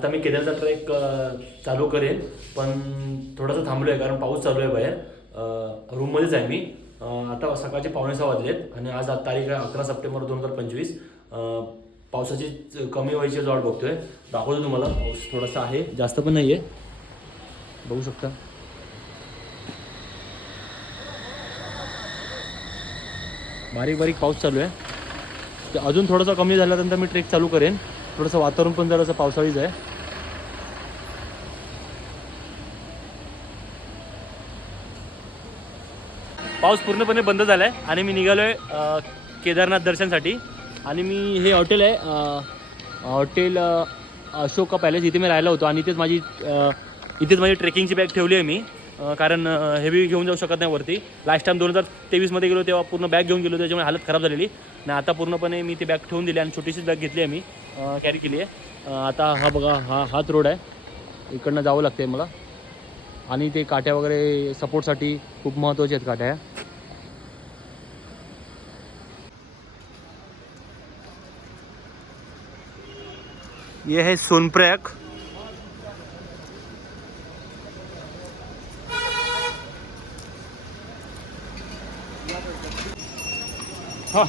आता मी केदारचा ट्रेक चालू करेन, पण थोडंसं थांबलो आहे कारण पाऊस चालू आहे बाहेर. रूममध्येच आहे मी. आता सकाळचे 5:45 वाजलेत आणि आज तारीख आहे 11 सप्टेंबर 2025. पावसाची कमी व्हायची वाट बघतोय. दाखवतो तुम्हाला. पाऊस थोडासा आहे, जास्त पण नाही आहे, बघू शकता. बारीक बारीक पाऊस चालू आहे. ते अजून थोडंसं कमी झाल्यानंतर मी ट्रेक चालू करेन. थोडंसं वातावरण पण जरासं पावसाळीच आहे. पाऊस पूर्णपणे बंद झाला आहे आणि मी निघालो आहे केदारनाथ दर्शनसाठी. आणि मी हे हॉटेल आहे हॉटेल अशोका पॅलेस, इथे मी राहिलो होतो. आणि इथेच माझी ट्रेकिंगची बॅग ठेवली आहे मी, कारण हेवी घेऊन जाऊ शकत नाही वरती. लास्ट टाइम 2023मध्ये गेलो तेव्हा पूर्ण बॅग घेऊन गेलो, त्याच्यामुळे हालत खराब झालेली. आणि आता पूर्णपणे मी ती बॅग ठेवून दिली आणि छोटीशीच बॅग घेतली आहे मी, कॅरी केली आहे. आता हा बघा, हाच रोड आहे, इकडनं जावं लागतं आहे मला. आणि ते काट्या वगैरे सपोर्टसाठी खूप महत्त्वाचे आहेत काट्या. ये है सोनप्रयाग. हाँ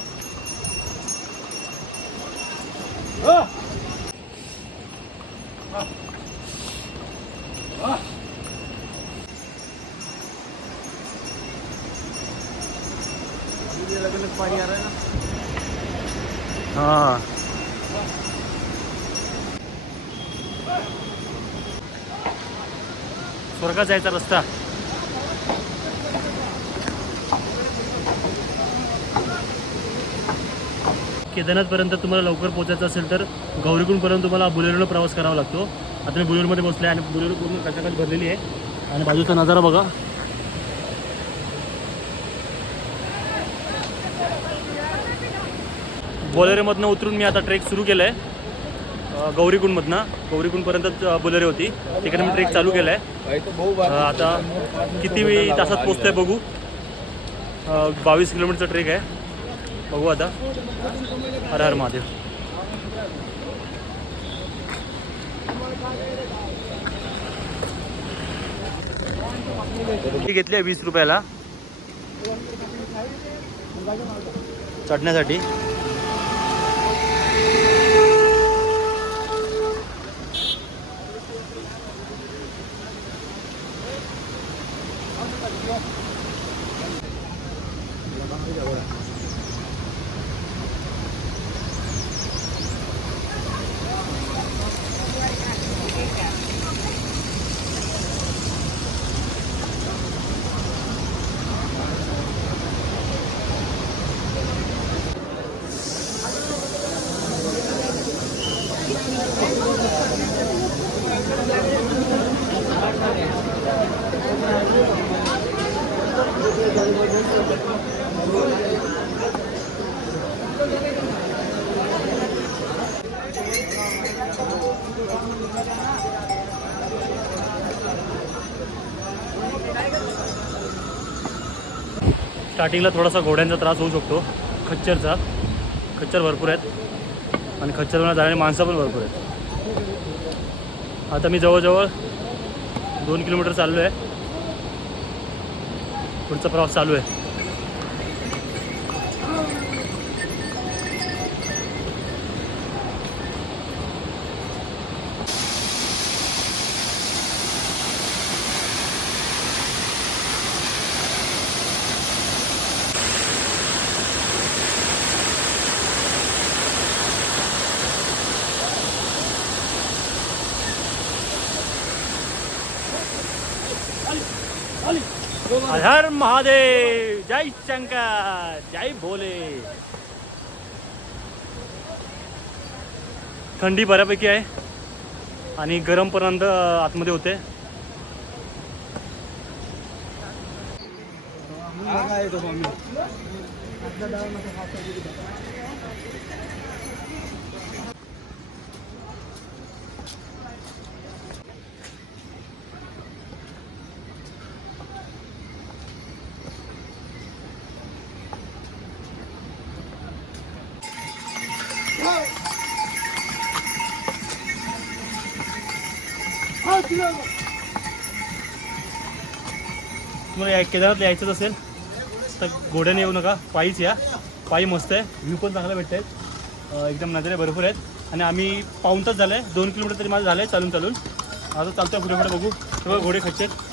पानी आ रहा है ना. हाँ स्वर्गात जायचा रस्ता. केदारनाथपर्यंत तुम्हाला लवकर पोहोचायचं असेल तर गौरीकुंडपर्यंत तुम्हाला बुलेरोला प्रवास करावा लागतो. आता मी बुलेरोमध्ये बसले आणि बुलेरो पूर्ण कचाकच भरलेली आहे. आणि बाजूचा नजारा बघा. बोलेरोमधनं उतरून मी आता ट्रेक सुरू केलं आहे. गौरीकुंडमधनं गौरीकुंडपर्यंत बोलेरो होती, तिकडे मी ट्रेक चालू केला आहे. आता किती तासात पोचतो आहे बघू. 22 किलोमीटरचा ट्रेक आहे, बघू आता. हर हर महादेव. घेतली आहे 20 रुपयाला चढण्यासाठी. स्टार्टिंगला थोडासा घोड्यांचा त्रास होऊ शकतो, खच्चर भरपूर आहेत आणि खच्चरवर जाणारी माणसं पण भरपूर आहेत. आता मी जवळजवळ 2 किलोमीटर चाललो आहे. पुढचा प्रवास चालू आहे. हर महादेव, जय शंकर, जय भोले. थंडी बऱ्यापैकी आहे आणि गरम पर्यंत आतमध्ये होते. तुम्हाला केदारनाथला यायचंच असेल तर घोड्याने येऊ नका, पायीच या. पायी मस्त आहे, व्ह्यू पण चांगला भेटत आहेत, एकदम नजरे भरपूर आहेत. आणि आम्ही पाऊण तास झालं आहे, 2 किलोमीटर तरी माझं झालं आहे चालून चालून. आता चालतो पुढे पुढे बघू, सगळं घोडे खच्चे आहेत.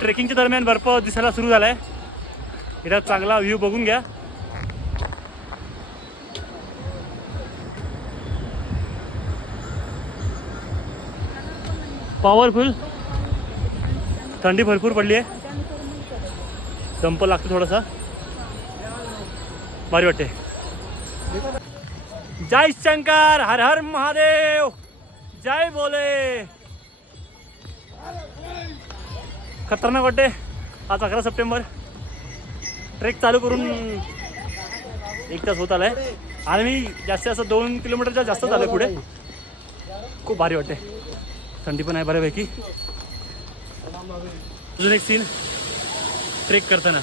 ट्रेकिंगच्या दरम्यान बर्फ दिसायला सुरू झाला आहे. इथं चांगला व्ह्यू बघून घ्या. पॉवरफुल, थंडी भरपूर पडली आहे, दंप लागतो थोडासा, भारी वाटते. जय शंकर, हर हर महादेव, जय बोले. खतरनाक वाटते. आज 11 सप्टेंबर. ट्रेक चालू करून 1 तास होत आलाय आणि मी जास्तीत जास्त 2 किलोमीटरच्या जास्त झालं पुढे. खूप भारी वाटते, थंडी पण आहे बऱ्यापैकी. अजून एक सीन ट्रेक करताना.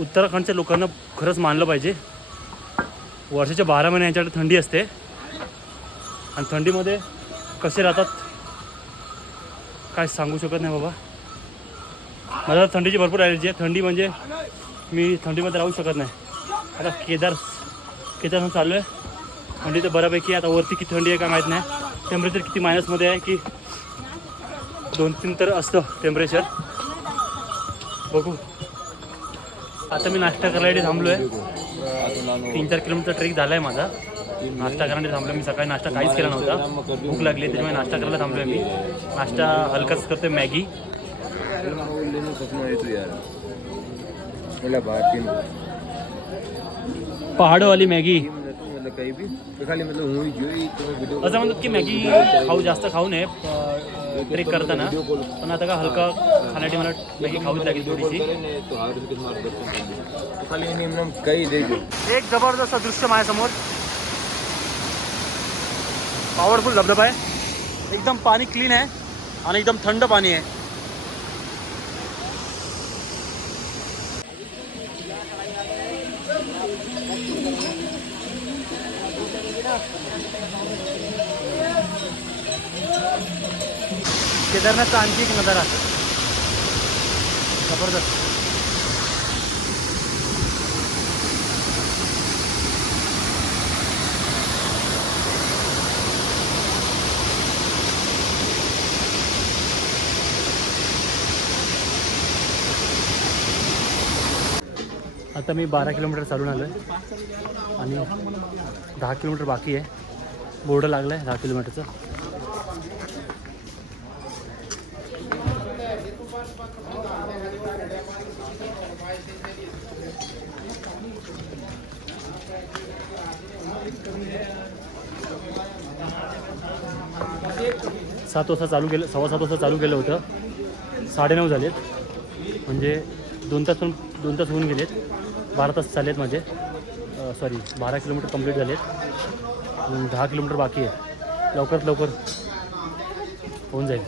उत्तराखंडच्या लोकांना खरंच मानलं पाहिजे. वर्षाच्या 12 महिने यांच्याकडे थंडी असते आणि थंडीमध्ये कसे राहतात काय सांगू शकत नाही बाबा. मला थंडीची भरपूर ॲलर्जी आहे. थंडी म्हणजे मी थंडीमध्ये राहू शकत नाही. आता केदारनाथ चाललो आहे. थंडी तर बऱ्यापैकी. आता वरती किती थंडी आहे काय माहीत नाही. टेम्परेचर किती मायनसमध्ये आहे की 2-3 तर असतं टेम्परेचर. बघू. आता मी नाश्ता करायला थांबलो आहे. 3-4 किलोमीटर ट्रेक झाला आहे माझा. नाश्ता करायला थांबलो. मी सकाळी नाश्ता काहीच केला नव्हता, भूक लागली त्याच्यामुळे नाश्ता करायला थांबलो आहे मी. नाश्ता हलकाच करतो, मॅगी. पहाडवाली मॅगी. असं म्हणतात की मॅगी जास्त खाऊ नये ट्रेक करताना, पण आता का हलका खाण्यासाठी मला मॅगी खाऊच लागेल थोडीशी. एक जबरदस्त दृश्य माझ्यासमोर. पॉवरफुल धबधबा आहे. एकदम पाणी क्लीन आहे आणि एकदम थंड पाणी आहे. केदारनाथचा आणखी एक नजारा जबरदस्त. आता मी 12 किलोमीटर चालून आलो आहे आणि 10 किलोमीटर बाकी आहे. बोर्ड लागलं आहे 10 किलोमीटरचं. सात वाजता चालू केलं, 7:15 वाजता चालू केलं होतं. 9:30 झालेत, म्हणजे 2 तास होऊन गेलेत. 12 तास चालले आहेत माझे. 12 किलोमीटर कंप्लीट झालेत. 10 किलोमीटर बाकी आहे. लवकरात लवकर होऊन जाईल.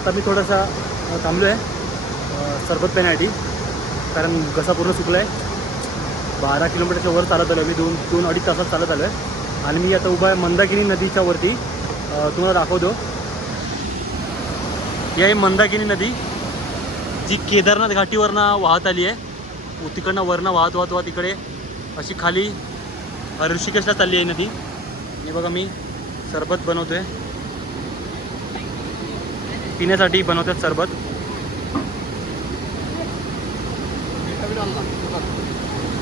आता मी थोडासा थांबलो आहे सरबत पिण्यासाठी, कारण घसा पूर्ण सुकला आहे. 12 किलोमीटरच्या वर चालत आलो मी. 2-2.5 तासात चालत आलो आहे आणि मी आता उभा आहे मंदाकिनी नदीच्या वरती. तुम्हाला दाखवतो. ही आहे मंदाकिनी नदी, जी केदारनाथ घाटीवरनं वाहत आली आहे. तिकडनं वरनं वाहत वाहत वाहत इकडे अशी खाली ऋषिकेशला चालली आहे नदी. हे बघा मी सरबत बनवतोय, पिण्यासाठी बनवतात सरबत.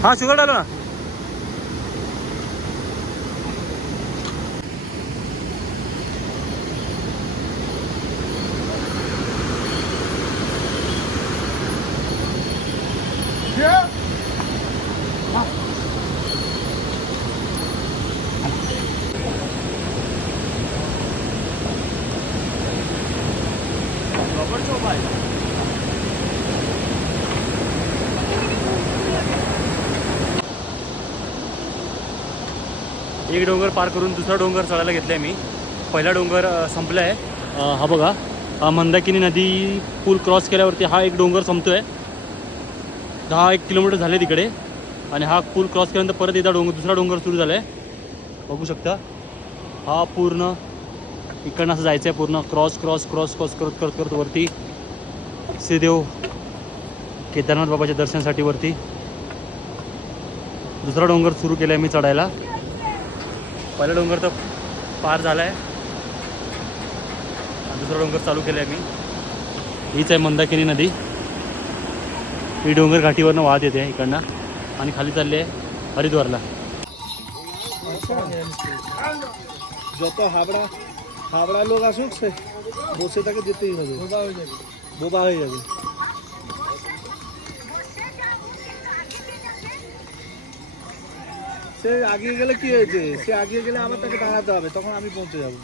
हाँ शुगर डालो ना. एक डोंगर पार करून दुसरा डोंगर चढायला घेतला आहे मी. पहिला डोंगर संपला आहे. हा बघा, हा मंदाकिनी नदी पूल क्रॉस केल्यावरती हा एक डोंगर संपतो आहे. 10-1 किलोमीटर झाले तिकडे, आणि हा पूल क्रॉस केल्यानंतर परत एकदा दुसरा डोंगर सुरू झाला आहे. बघू शकता, हा पूर्ण इकडनं असं जायचं आहे, पूर्ण क्रॉस क्रॉस क्रॉस क्रॉस करत करत करत वरती श्रीदेव केदारनाथ बाबाच्या दर्शनासाठी वरती दुसरा डोंगर सुरू केला आहे मी चढायला. पहिला डोंगर तर पार झाला आहे, दुसरा डोंगर चालू केला आहे मी. हीच आहे मंदाकिनी नदी. ही डोंगर घाटीवरनं वाहत येते इकडनं आणि खाली चालली आहे हरिद्वारला. যত হাবড়া লোক আসুক সে বসে তাকে যেতেই হবে, বোবা হয়ে যাবে. সে আগিয়ে গেলে কি হয়েছে, সে আগিয়ে গেলে আবার তাকে দাঁড়াতে হবে, তখন আমি পৌঁছে যাব.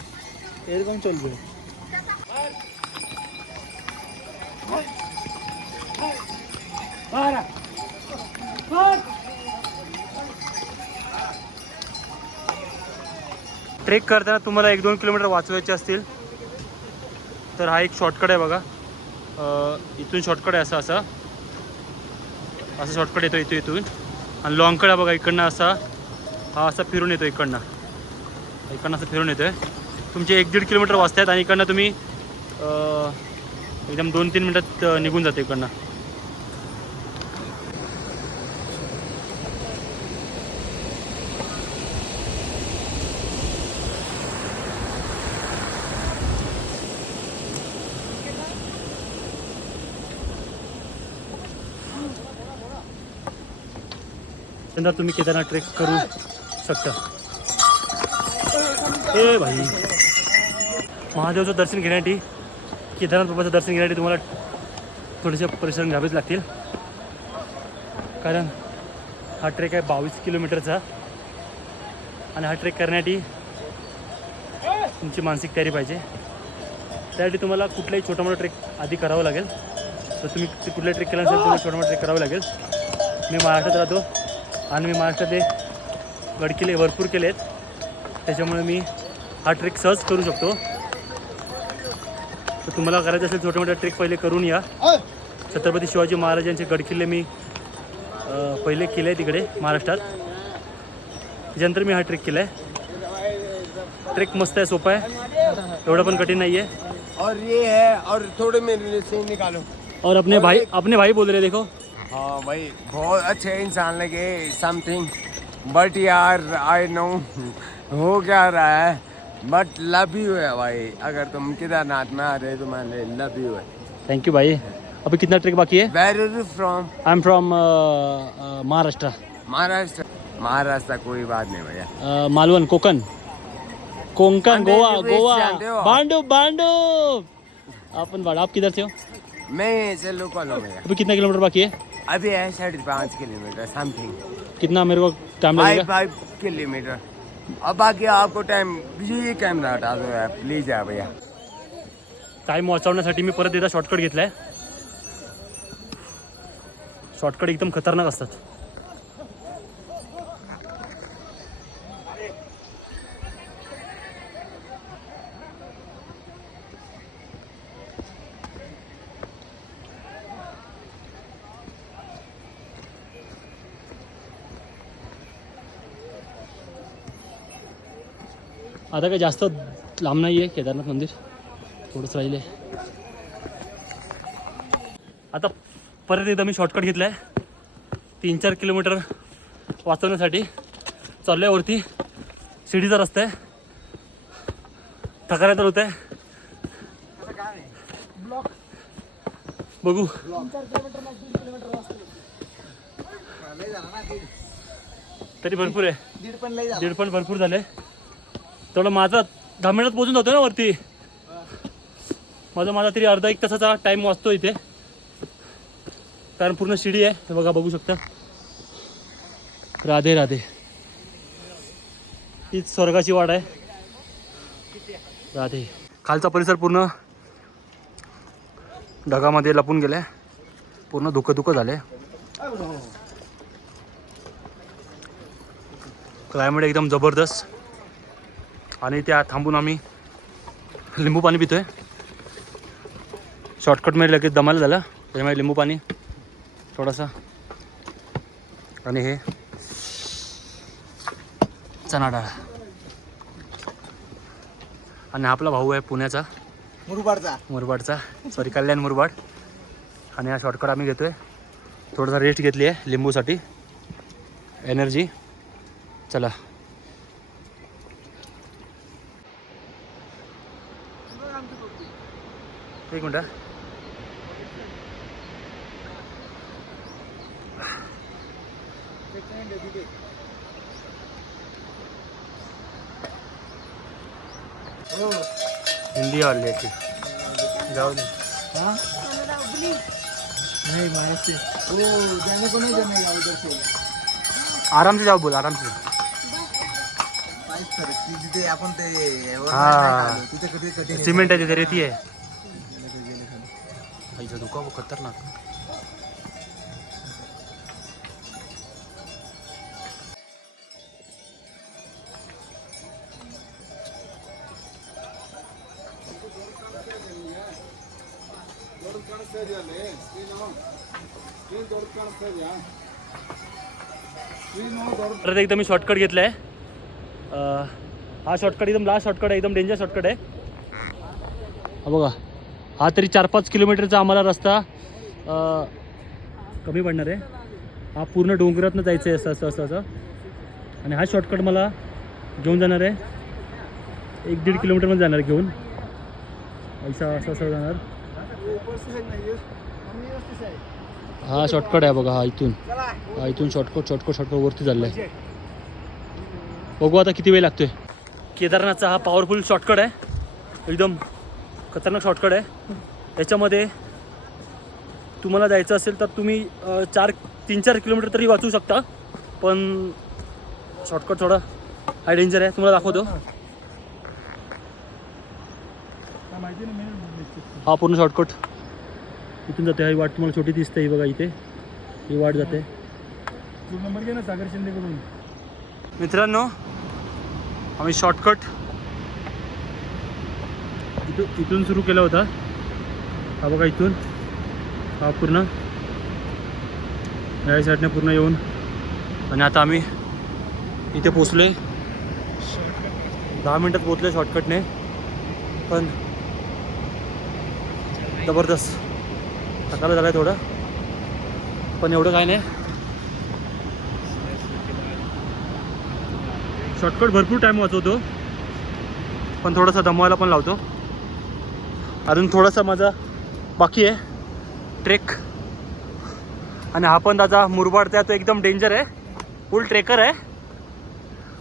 এরকম চলবে. ट्रेक करताना तुम्हाला 1-2 किलोमीटर वाचवायचे असतील तर हा एक शॉर्टकट आहे बघा. इथून शॉर्टकट आहे, असं शॉर्टकट येतो इथून. आणि लॉंगकट आहे बघा, इकडनं हा असा फिरून येतो, इकडनं असं फिरून येतो आहे. तुमचे 1-1.5 किलोमीटर वाचतात आणि इकडनं तुम्ही एकदम 2-3 मिनटात निघून जाते इकडनं. नंतर तुम्ही केदारनाथ ट्रेक करू शकता. ए भाई, महादेवचं दर्शन घेण्यासाठी, केदारनाथ बाबाचं दर्शन घेण्यासाठी तुम्हाला थोडेसे परिश्रम घ्यावेच लागतील, कारण हा ट्रेक आहे 22 किलोमीटरचा. आणि हा ट्रेक करण्यासाठी तुमची मानसिक तयारी पाहिजे. त्यासाठी तुम्हाला कुठलाही छोटा मोठा ट्रेक आधी करावं लागेल. तर तुम्ही कुठला ट्रेक केला नसेल तुम्हाला छोटा मोठा ट्रेक करावं लागेल. मी महाराष्ट्रात राहतो आणि मी महाराष्ट्रातले गडकिल्ले भरपूर केले आहेत, त्याच्यामुळे मी हा ट्रेक सहज करू शकतो. तर तुम्हाला करायचं असेल छोटे मोठे ट्रेक पहिले करून या. छत्रपती शिवाजी महाराजांचे गडकिल्ले मी पहिले केले आहे तिकडे महाराष्ट्रात, त्याच्यानंतर मी हा ट्रेक केला आहे. ट्रेक मस्त आहे, सोपा आहे, एवढं पण कठीण नाही आहे. और ये है, और थोड़े मेरे से निकालो. और अपने भाई बोल रहे देखो. हाँ भाई, बहुत अच्छे इंसान लगे समथिंग, बट यार आई नो हो क्या रहा है, बट लव यू है भाई. अगर तुम केदारनाथ में आ रहे तो मैंने लव यू है. थैंक यू भाई. अभी कितना ट्रेक बाकी है? Where are you from? I am from Maharashtra. Maharashtra कोई बात नहीं भैया. मालवण, कोकण, गोवा. जानते हो? बांडू अपन बाड़ा. आप किधर से हो? मैं से लोकल हूँ भैया. अभी कितना किलोमीटर बाकी है? अभी है 5.5 किलोमीटर समथिंग. कितना मेरे को टाइम लगेगा? 5 किलोमीटर. अब बाकी आपको टाइम, ये कैमरा हटा दो यार प्लीज यार भैया. टाइम वाचवण्यासाठी मी परत एकदा शॉर्टकट घेतलाय. शॉर्टकट एकदम खतरनाक असतात. आता काय जास्त लांब नाही आहे केदारनाथ मंदिर, थोडंसं राहिलं आहे. आता परत एकदा मी शॉर्टकट घेतला आहे 3-4 किलोमीटर वाचवण्यासाठी. चाललो आहे वरती, शिडीचा रस्ता आहे, थकायला तर होत आहे. बघू तरी भरपूर आहे, दीड पण भरपूर झाले. तेवढं माझा 10 मिनिटात पोहोचून जातो ना वरती. माझा तरी अर्धा 1 तासाचा टाईम वाचतो इथे, कारण पूर्ण शिडी आहे. हे बघा, बघू शकता. राधे राधे. हीच स्वर्गाची वाट आहे. राधे. खालचा परिसर पूर्ण ढगामध्ये लपून गेलाय, पूर्ण धुकं झालंय. क्लायमेट एकदम जबरदस्त. आणि त्या थांबून आम्ही लिंबू पाणी पितोय. शॉर्टकटमध्ये लगेच दमायला झालं, त्याच्यामुळे लिंबू पाणी थोडासा. आणि हे चणा डाळ. आणि आपला भाऊ आहे पुण्याचा, मुरबाडचा, सॉरी कल्याण मुरबाड. आणि हा शॉर्टकट आम्ही घेतोय. थोडासा रेस्ट घेतली आहे लिंबूसाठी, एनर्जी. चला. एक मिनटं. हिंदी वाले जाओ दे. नहीं माइक से वो जाने को नहीं जमेगा उधर से. आराम से जाओ, बोल आराम से. तिथे आपण ते हाँ, तिथे कधी कधी सिमेंट आहे तिथे, रेती आहे. आईचा धोका वो खतरनाक. परत एकदम मी शॉर्टकट घेतला आहे. हा शॉर्टकट एकदम लास्ट शॉर्टकट आहे, एकदम डेंजर शॉर्टकट आहे. हा बघा, हा तरी 4-5 किलोमीटरचा आम्हाला रस्ता कमी पडणार आहे. हा पूर्ण डोंगरातनं जायचं आहे, असं. आणि हा शॉर्टकट मला घेऊन जाणार आहे 1-1.5 किलोमीटरमध्ये जाणार आहे घेऊन. असं जाणार. हा शॉर्टकट आहे बघा, हा इथून शॉर्टकट वरती चाललं आहे. बघू आता किती वेळ लागतोय. केदारनाथचा हा पॉवरफुल शॉर्टकट आहे, एकदम खतरनाक शॉर्टकट आहे. याच्यामध्ये तुम्हाला जायचं असेल तर तुम्ही 3-4 किलोमीटर तरी वाचू शकता, पण शॉर्टकट थोडा हाय डेंजर आहे. तुम्हाला दाखवतो. हा पूर्ण शॉर्टकट इथून जाते. ही वाट तुम्हाला छोटी दिसते, ही बघा इथे ही वाट जाते. नंबर घे ना सागर शिंदेकडून. मित्रांनो, आम्ही शॉर्टकट इथून सुरू केला होता. हा बघा इथून, हा पूर्ण या साईडने पूर्ण येऊन, आणि आता आम्ही इथे पोचलोय. 10 मिनटात पोचलोय शॉर्टकटने, पण जबरदस्त थकायला झालं आहे थोडं, पण एवढं काय नाही. शॉर्टकट भरपूर टाईम वाचवतो, पण थोडासा दमवायला पण लावतो. अजून थोडासा माझा बाकी आहे ट्रेक. आणि हा पण दादा मुरबाडचा तो एकदम डेंजर आहे, फुल ट्रेकर आहे,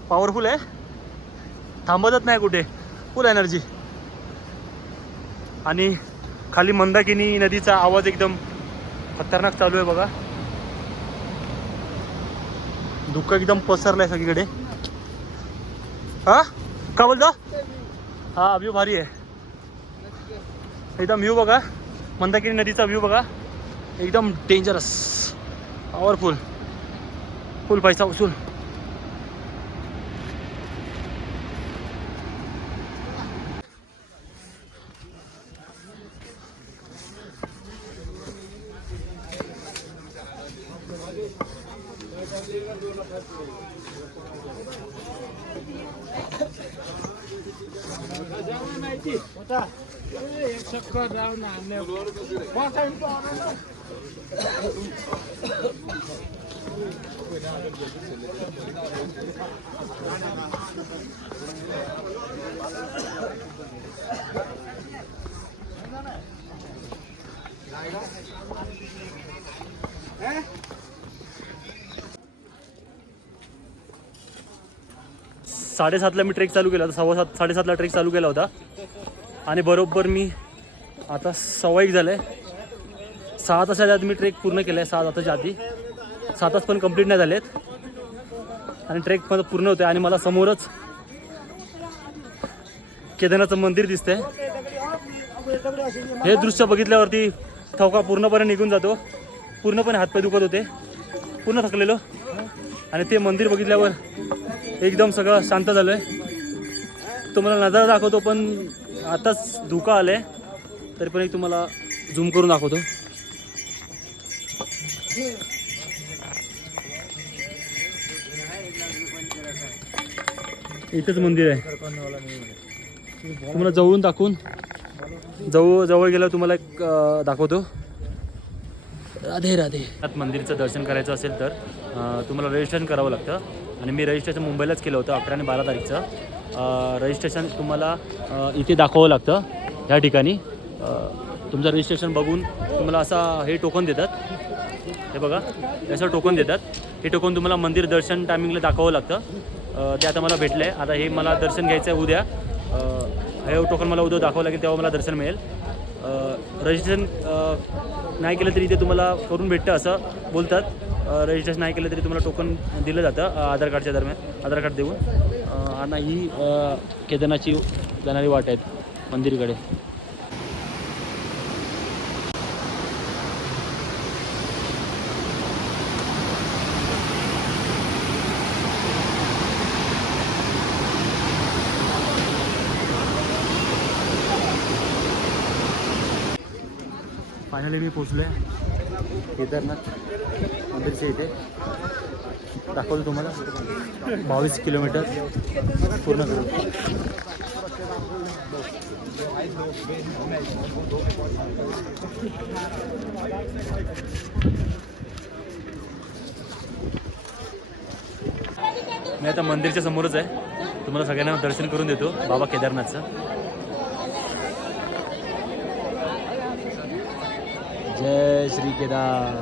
पॉवरफुल आहे, थांबतच नाही कुठे, फुल एनर्जी. आणि खाली मंदाकिनी नदीचा आवाज एकदम खतरनाक चालू आहे बघा. धुकं एकदम पसरलं आहे सगळीकडे. हा का बोलतो? हा व्ह्यू भारी आहे एकदम. व्ह्यू बघा, मंदाकिनी नदीचा व्ह्यू बघा, एकदम डेंजरस, पॉवरफुल, फुल पैसा वसूल. होता साडेसातला मी ट्रेक चालू केला होता, 7:15 साडेसातला ट्रेक चालू केला होता आणि बरोबर मी आता 1:15 झालं आहे. 6 तासाच्या आधी मी ट्रेक पूर्ण केला आहे. 6 तासाच्या आधी 7 तास पण कंप्लीट नाही झालेत आणि ट्रेक माझं पूर्ण होतं आणि मला समोरच केदारनाथचं मंदिर दिसतंय. हे दृश्य बघितल्यावरती थकवा पूर्णपणे निघून जातो. पूर्णपणे हातपाय दुखत होते, पूर्ण थकलेलो आणि ते मंदिर बघितल्यावर एकदम सगळं शांत झालं आहे. तुम्हाला नजारा दाखवतो पण आताच धुका आलं आहे तरी पण एक तुम्हाला झूम करून दाखवतो. इथंच मंदिर आहे. तुम्हाला जवळून दाखवून जवळ गेल्यावर तुम्हाला एक दाखवतो. राधे राधे. मंदिरचं दर्शन करायचं असेल तर तुम्हाला रजिस्ट्रेशन करावं लागतं आणि मी रजिस्ट्रेशन मुंबईलाच केलं होतं 11 आणि 12 तारीखचं. रजिस्ट्रेशन तुम्हाला इथे दाखवावं लागतं ह्या ठिकाणी. तुमचं रजिस्ट्रेशन बघून तुम्हाला असा हे टोकन देतात. हे बघा असं टोकन देतात. हे टोकन तुम्हाला मंदिर दर्शन टायमिंगला दाखवावं लागतं. ते आता मला भेटलं आहे. आता हे मला दर्शन घ्यायचं आहे उद्या. हे टोकन मला उद्या दाखवावं लागेल तेव्हा मला दर्शन मिळेल. रजिस्ट्रेशन नाही केलं तरी इथे तुम्हाला करून भेटतं असं बोलतात. रजिस्ट्रेशन नाही केलं तरी तुम्हाला टोकन दिलं जातं आधार कार्डच्या दरम्यान, आधार कार्ड देऊन. आणि ही केदारनाथची जाणारी वाट आहेत मंदिरकडे. फायनली मी पोचलो आहे केदारनाथ मंदिरच्या इथे. दाखवतो तुम्हाला 22 किलोमीटर पूर्ण करू. मी आता मंदिरच्या समोरच आहे. तुम्हाला सगळ्यांना दर्शन करून देतो बाबा केदारनाथचं. जय श्री केदार.